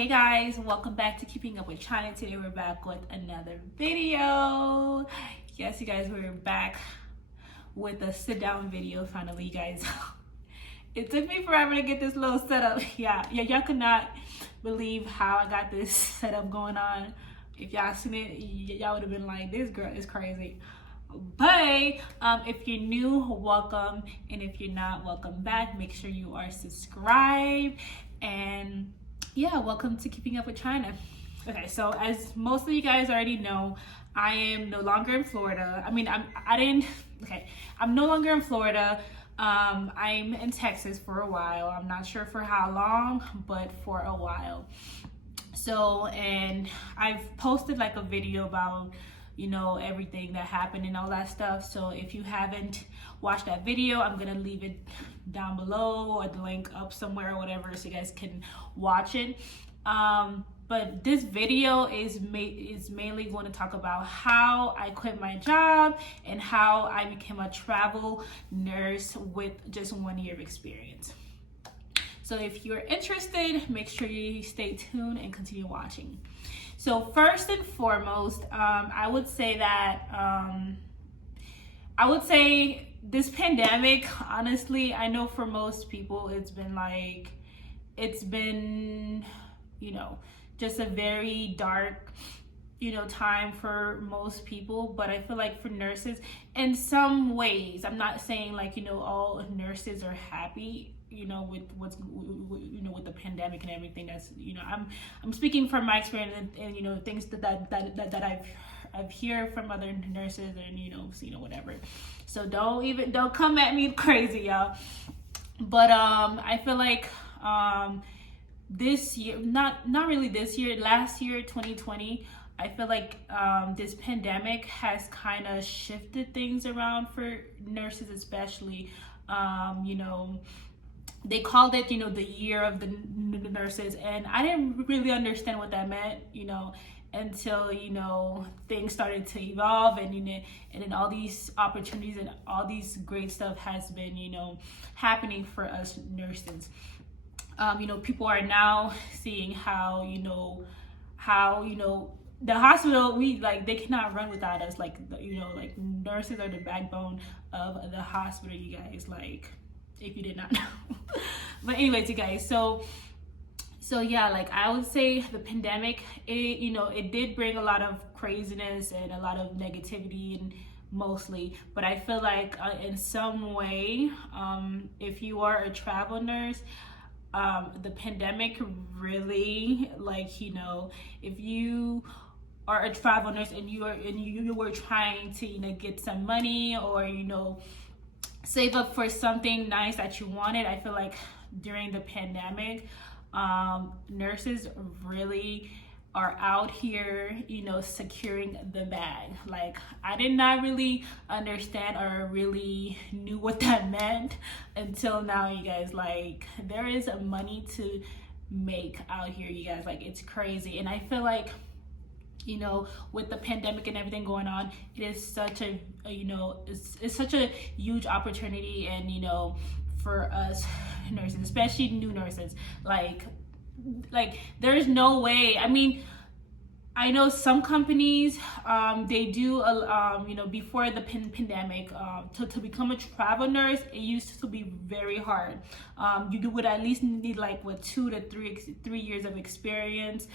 Hey guys, welcome back to Keeping Up with Chyna. Today we're back with another video. Yes, you guys, we're back with a sit down video finally, you guys. It took me forever to get this little setup. Yeah, y'all could not believe how I got this setup going on. If y'all seen it, y'all would have been like, this girl is crazy. But if you're new, welcome, and if you're not, welcome back. Make sure you are subscribed, and yeah, welcome to Keeping Up with Chyna. Okay, so as most of you guys already know, I am no longer in Florida. I'm no longer in Florida. I'm in Texas for a while. I'm not sure for how long, but for a while. So, and I've posted like a video about, you know, everything that happened and all that stuff. So if you haven't watched that video, I'm gonna leave it down below or the link up somewhere or whatever, so you guys can watch it. But this video is mainly going to talk about how I quit my job and how I became a travel nurse with just 1 year of experience. So if you're interested, make sure you stay tuned and continue watching. So first and foremost, I would say this pandemic, honestly, I know for most people it's been, you know, just a very dark, you know, time for most people. But I feel like for nurses, in some ways, I'm not saying like, you know, all nurses are happy, you know, with with the pandemic and everything. That's, you know, I'm speaking from my experience and you know, things that I've heard from other nurses and you know whatever. So don't come at me crazy, y'all. But I feel like this year, not really this year, last year, 2020, I feel like this pandemic has kind of shifted things around for nurses, especially. You know, they called it, you know, the year of the nurses, and I didn't really understand what that meant, you know, until, you know, things started to evolve, and you know, and then all these opportunities and all these great stuff has been, you know, happening for us nurses. You know, people are now seeing how the hospital, they cannot run without us. Like, you know, like nurses are the backbone of the hospital, you guys, like, if you did not know. But anyways, you guys, so yeah, like I would say the pandemic, it did bring a lot of craziness and a lot of negativity, and mostly, but I feel like in some way, if you are a travel nurse, the pandemic really, like, you know, if you are a travel nurse and you were trying to, you know, get some money or, you know, save up for something nice that you wanted, I feel like during the pandemic, nurses really are out here, you know, securing the bag. Like, I did not really understand or really knew what that meant until now, you guys. Like, there is money to make out here, you guys. Like, it's crazy. And I feel like, you know, with the pandemic and everything going on, it is such a you know, it's such a huge opportunity, and you know, for us nurses, especially new nurses, like there's no way. I mean, I know some companies, they do, you know, before the pandemic, to become a travel nurse, it used to be very hard. You would at least need like 2 to 3 years of experience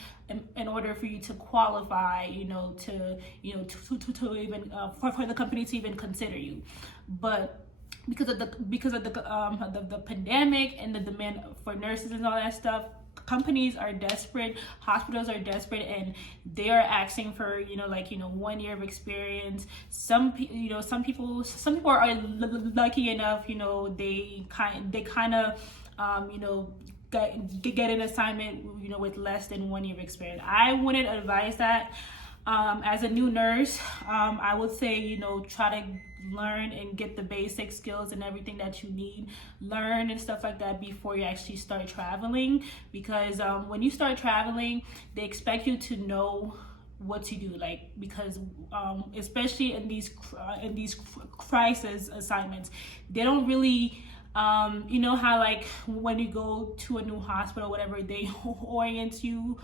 in order for you to qualify, you know, to even for the company to even consider you. But because of the pandemic and the demand for nurses and all that stuff, companies are desperate, hospitals are desperate, and they are asking for, you know, like, you know, 1 year of experience. Some people are lucky enough, you know, they kind of you know, get an assignment, you know, with less than 1 year of experience. I wouldn't advise that. As a new nurse, I would say, you know, try to learn and get the basic skills and everything that you need, learn and stuff like that before you actually start traveling. Because when you start traveling, they expect you to know what to do, like, because especially in these crisis assignments, they don't really You know how like when you go to a new hospital, whatever, they orient you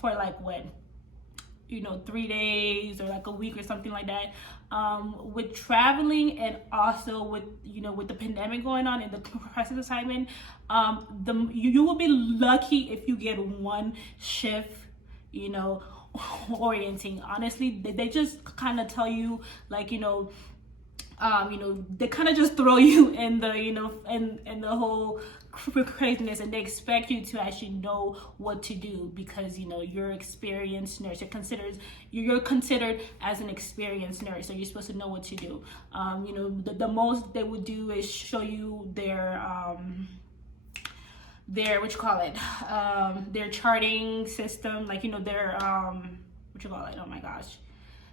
for like what, 3 days or like a week or something like that. With traveling, and also with with the pandemic going on and the crisis assignment, you will be lucky if you get one shift, orienting. Honestly, they just kind of tell you like, they kind of just throw you in the, in the whole craziness, and they expect you to actually know what to do because, you're an experienced nurse. You're considered as an experienced nurse, so you're supposed to know what to do. The most they would do is show you their what you call it, their charting system, like, their what you call it, oh my gosh,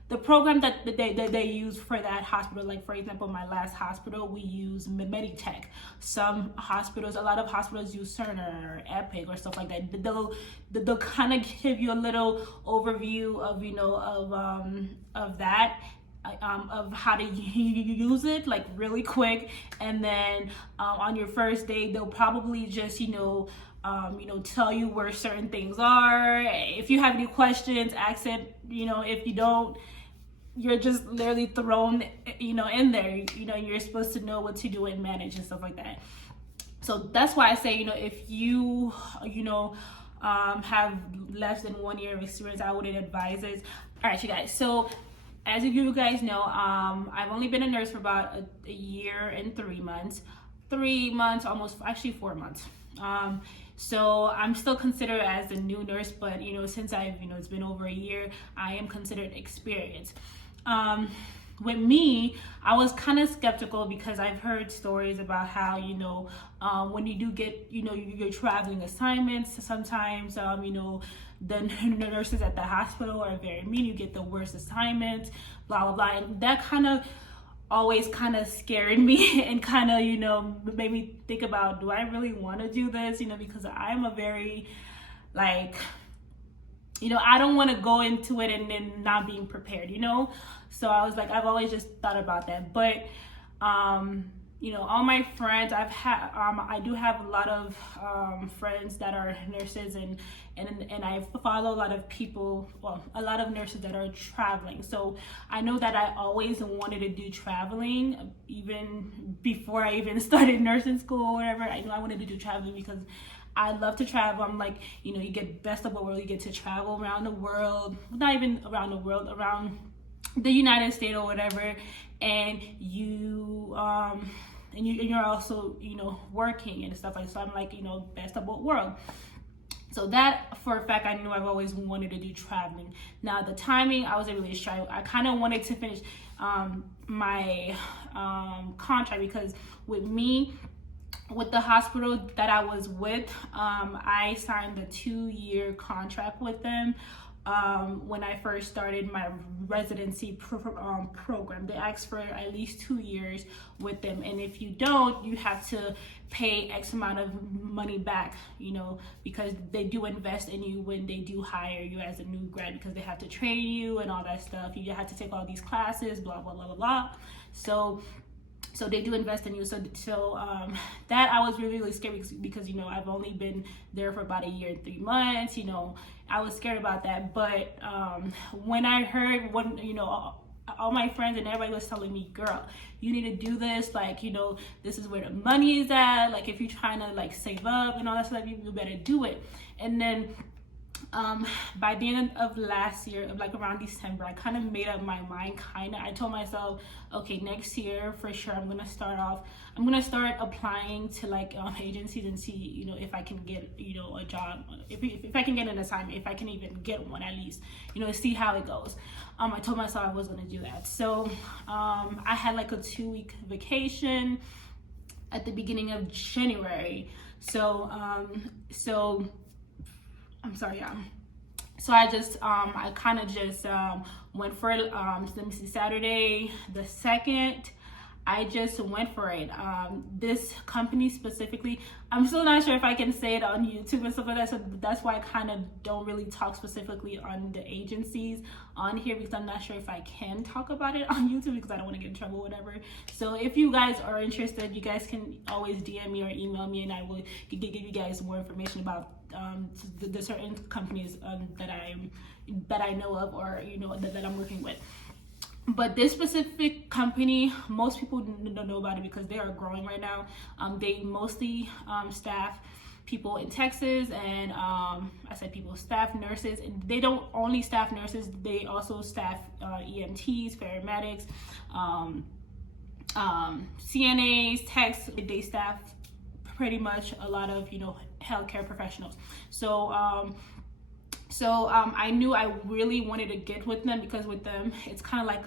the program that they use for that hospital. Like, for example, my last hospital, we use Meditech. Some hospitals, a lot of hospitals use Cerner or Epic or stuff like that. They'll kind of give you a little overview of that, of how to use it, like, really quick. And then on your first day, they'll probably just tell you where certain things are. If you have any questions, ask it. If you don't, you're just literally thrown in there. You're supposed to know what to do and manage and stuff like that. So that's why I say, if you have less than 1 year of experience, I wouldn't advise it. All right, you guys, so as you guys know, I've only been a nurse for about a year and 3 months. 3 months, almost, actually 4 months. So I'm still considered as a new nurse, but since it's been over a year, I am considered experienced. With me, I was kind of skeptical because I've heard stories about how when you do get your traveling assignments, sometimes the nurses at the hospital are very mean. You get the worst assignments, blah blah blah, and that kind of always kind of scared me and kind of made me think about, do I really want to do this, because I'm a very, like, I don't want to go into it and then not being prepared, so I was like, I've always just thought about that. But all my friends, I do have a lot of friends that are nurses, and I follow a lot of people, well, a lot of nurses that are traveling. So I know that I always wanted to do traveling, even before I even started nursing school or whatever. I knew I wanted to do traveling because I love to travel. I'm like, you get best of both worlds. You get to travel around the world, not even around the world, around the United States or whatever, and you're also working and stuff like. So I'm like, best of both worlds. So that, for a fact, I knew I've always wanted to do traveling. Now the timing, I wasn't really sure. I kind of wanted to finish my contract, because with the hospital that I was with, I signed a 2-year contract with them. When I first started my residency program, they asked for at least 2 years with them, and if you don't, you have to pay X amount of money back, because they do invest in you when they do hire you as a new grad, because they have to train you and all that stuff. You have to take all these classes, blah blah blah blah blah. So they do invest in you. So that I was really scared, because I've only been there for about a year and 3 months. I was scared about that. But when I heard all my friends and everybody was telling me, girl, you need to do this, like, this is where the money is at, like, if you're trying to like save up and all that stuff, you better do it. And then by the end of last year, like around December, I kind of made up my mind. I told myself, okay, next year for sure I'm gonna start applying to like agencies and see if I can get a job, if I can get an assignment, if I can even get one, at least see how it goes. I told myself I was gonna do that. So I had like a 2-week vacation at the beginning of January. So I'm sorry, so I just I kind of just went for let me see, Saturday the 2nd, I just went for it. This company specifically, I'm still not sure if I can say it on YouTube and stuff like that, so that's why I kind of don't really talk specifically on the agencies on here, because I'm not sure if I can talk about it on YouTube because I don't want to get in trouble or whatever. So if you guys are interested, you guys can always DM me or email me, and I will give you guys more information about the certain companies that I know of, or that I'm working with. But this specific company, most people don't know about it because they are growing right now. They mostly staff people in Texas, and I said people, staff nurses, and they don't only staff nurses, they also staff EMTs, paramedics, CNAs, techs. They staff pretty much a lot of healthcare professionals. So I knew I really wanted to get with them, because with them it's kind of like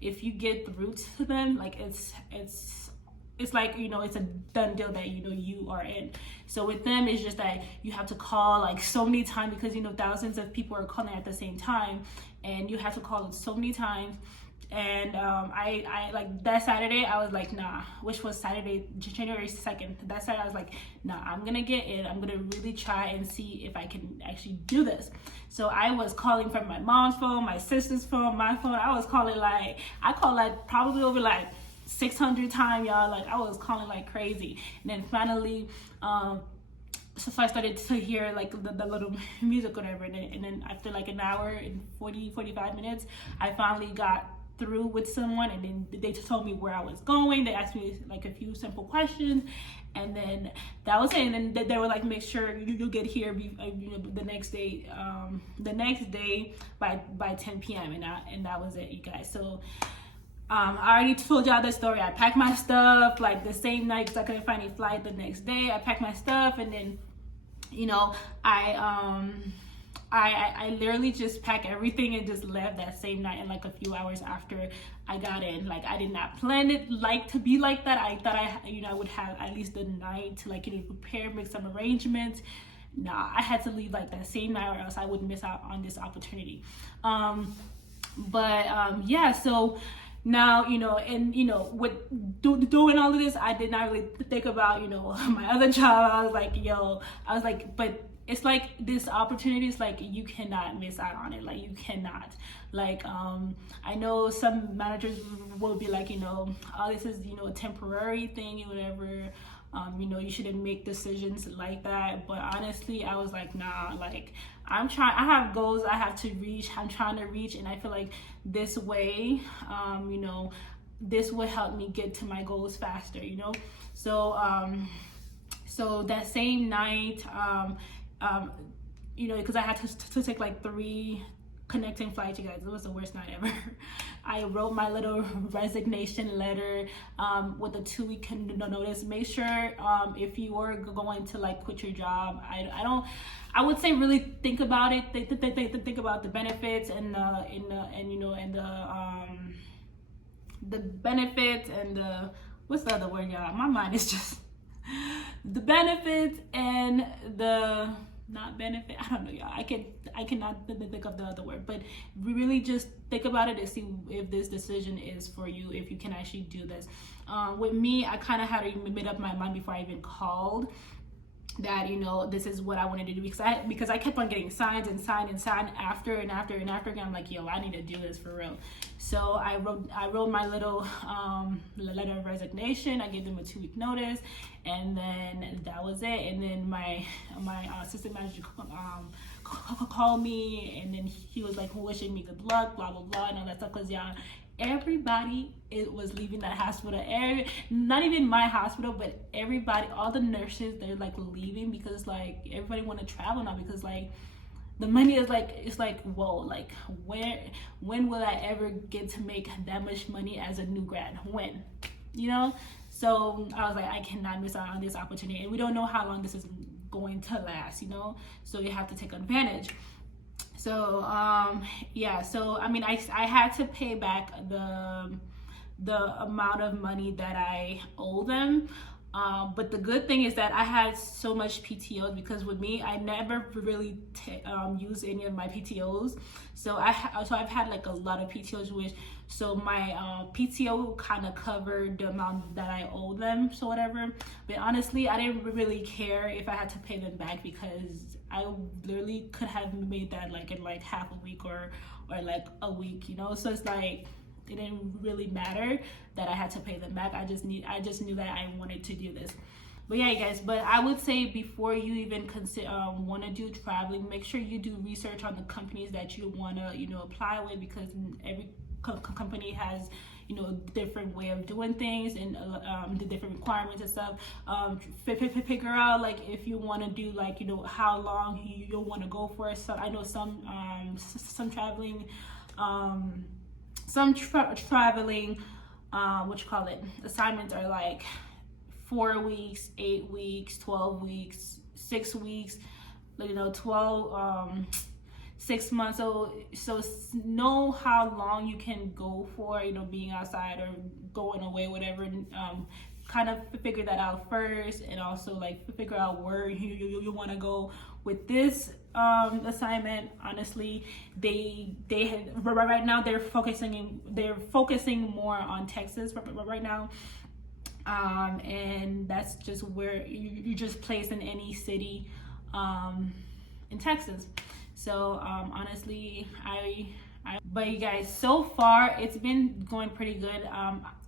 if you get through to them, like it's like it's a done deal that you are in. So with them, it's just that you have to call like so many times, because thousands of people are calling at the same time, and you have to call so many times. And I like that Saturday, I was like, nah, which was Saturday, January 2nd. That Saturday I was like, nah, I'm gonna get in. I'm gonna really try and see if I can actually do this. So I was calling from my mom's phone, my sister's phone, my phone. I was calling I called probably over 600 times, y'all. Like I was calling like crazy. And then finally, so I started to hear the little music or whatever. And then after an hour and 45 minutes, I finally got through with someone, and then they just told me where I was going. They asked me a few simple questions, and then that was it. And then they were like, make sure you'll get here the next day by 10 p.m. and that was it, you guys. So I already told y'all the story. I packed my stuff the same night because I couldn't find any flight the next day. I packed my stuff, and then I literally just packed everything and just left that same night, and a few hours after I got in. I did not plan it to be like that. I thought I would have at least the night to prepare, make some arrangements. Nah, I had to leave that same night, or else I would miss out on this opportunity. Yeah, so now with doing all of this, I did not really think about my other job. I was like, but it's this opportunity is you cannot miss out on it. You cannot. I know some managers will be oh, this is a temporary thing or whatever. You shouldn't make decisions like that. But honestly, I was like, nah. I have goals I have to reach. I'm trying to reach, and I feel like this way, this would help me get to my goals faster. So that same night, because I had to take 3 connecting flights, you guys. It was the worst night ever. I wrote my little resignation letter with a 2-week notice. Make sure if you are going to quit your job, I would say really think about it. Think about the benefits and the benefits and the, what's the other word, y'all? My mind is just the benefits and the not benefit. I don't know, y'all. I cannot think of the other word, but really just think about it and see if this decision is for you, if you can actually do this. With me, I kind of had to make up my mind before I even called that this is what I wanted to do, because I kept on getting signs after and after again. I'm like, yo, I need to do this for real. So I wrote my little letter of resignation. I gave them a 2-week notice, and then that was it. And then my assistant manager called me, and then he was wishing me good luck, blah blah blah, and all that stuff. Cause everybody was leaving that hospital. Not even my hospital, but everybody, all the nurses, they're leaving because everybody want to travel now, because the money is it's whoa, when will I ever get to make that much money as a new grad? When? So I was I cannot miss out on this opportunity, and we don't know how long this is going to last, so you have to take advantage. So yeah, so I mean, I had to pay back the amount of money that I owe them, But the good thing is that I had so much PTO, because with me, I never really use any of my PTOs. So I've had like a lot of PTOs, which so my PTO kind of covered the amount that I owe them, so whatever. But honestly, I didn't really care if I had to pay them back, because I literally could have made that like in like half a week or like a week, you know. So it's like, it didn't really matter that I had to pay them back. I just knew that I wanted to do this. But yeah, you guys, but I would say before you even consider want to do traveling, make sure you do research on the companies that you want to, you know, apply with, because every company has, you know, a different way of doing things, and the different requirements and stuff. Figure out like if you want to do like, you know, how long you'll want to go for. So I know some traveling assignments are like 4 weeks, 8 weeks, 12 weeks, 6 weeks, you know, 6 months. So know how long you can go for, you know, being outside or going away, whatever. Kind of figure that out first, and also like figure out where you want to go with this assignment. Honestly, they right now they're focusing more on Texas right now, and that's just where you just place in any city in Texas. So honestly, but you guys, so far it's been going pretty good.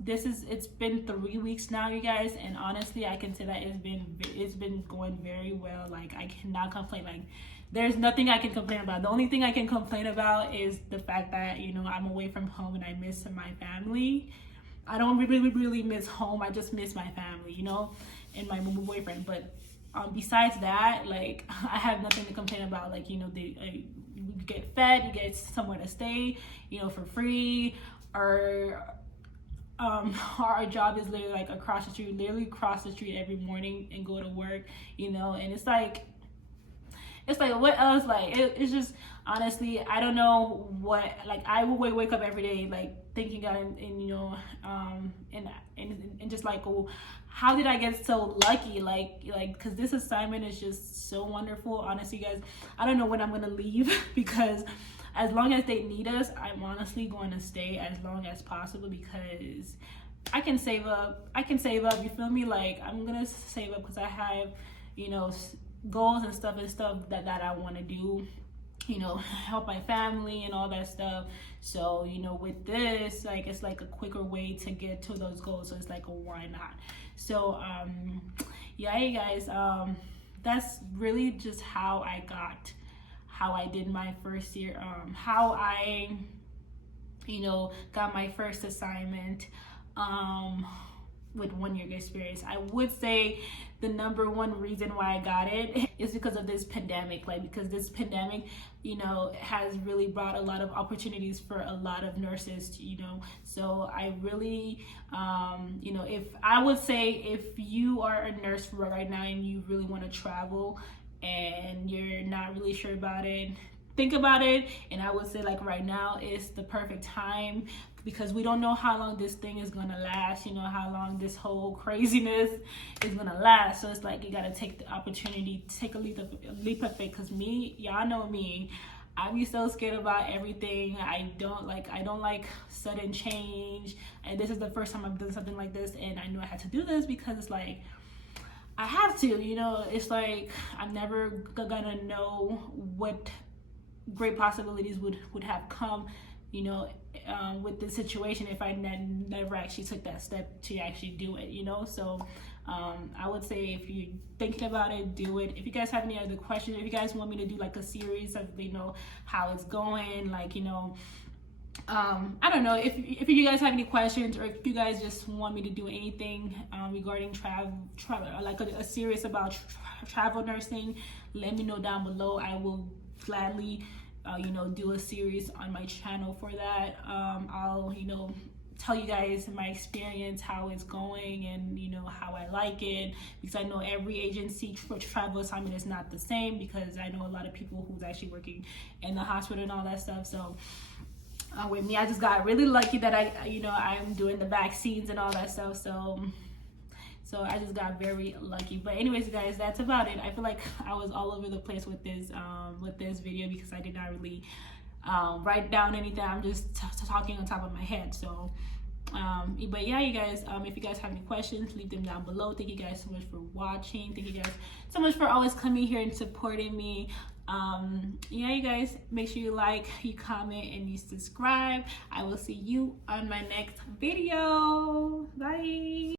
It's been 3 weeks now, you guys, and honestly I can say that it's been going very well. Like, I cannot complain. Like, there's nothing I can complain about. The only thing I can complain about is the fact that, you know, I'm away from home and I miss my family. I don't really miss home. I just miss my family, you know, and my boyfriend. But besides that, like, I have nothing to complain about. Like, you know, you get fed, you get somewhere to stay, you know, for free. Our job is literally like across the street. Literally cross the street every morning and go to work, you know. And it's like what else? Like, it's just, honestly, I don't know what, like, I will wake up every day like thinking and you know, and just like, oh, how did I get so lucky? Like because this assignment is just so wonderful. Honestly, guys, I don't know when I'm gonna leave because as long as they need us, I'm honestly going to stay as long as possible, because I can save up, you feel me? Like, I'm gonna save up because I have, you know, goals and stuff that I want to do, you know, help my family and all that stuff. So, you know, with this, like, it's like a quicker way to get to those goals. So it's like, why not? So yeah, you guys, that's really just how I did my first year, how I, you know, got my first assignment with 1 year experience. I would say the number one reason why I got it is because of this pandemic. Like, because this pandemic, you know, has really brought a lot of opportunities for a lot of nurses, you know. So I really, you know, if you are a nurse right now and you really want to travel and you're not really sure about it, think about it. And I would say, like, right now is the perfect time, because we don't know how long this thing is gonna last, you know, how long this whole craziness is gonna last. So it's like, you gotta take the opportunity, take a leap of faith. Because me, y'all know me, I be so scared about everything. I don't like sudden change, and this is the first time I've done something like this, and I knew I had to do this because it's like, I have to, you know. It's like, I'm never gonna know what great possibilities would have come, you know, with this situation if I never actually took that step to actually do it, you know. So I would say, if you're thinking about it, do it. If you guys have any other questions, if you guys want me to do like a series of, you know, how it's going, like, you know, I don't know, if you guys have any questions, or if you guys just want me to do anything regarding travel, like a series about travel nursing, let me know down below. I will gladly you know, do a series on my channel for that. I'll, you know, tell you guys my experience, how it's going, and, you know, how I like it, because I know every agency travel assignment is not the same, because I know a lot of people who's actually working in the hospital and all that stuff. So with me, I just got really lucky that I'm doing the vaccines and all that stuff. So So I just got very lucky. But anyways, guys, that's about it. I feel like I was all over the place with this video because I did not really write down anything. I'm just talking on top of my head. So but yeah, you guys, if you guys have any questions, leave them down below. Thank you guys so much for watching. Thank you guys so much for always coming here and supporting me. Yeah, you guys, make sure you like, you comment, and you subscribe. I will see you on my next video. Bye.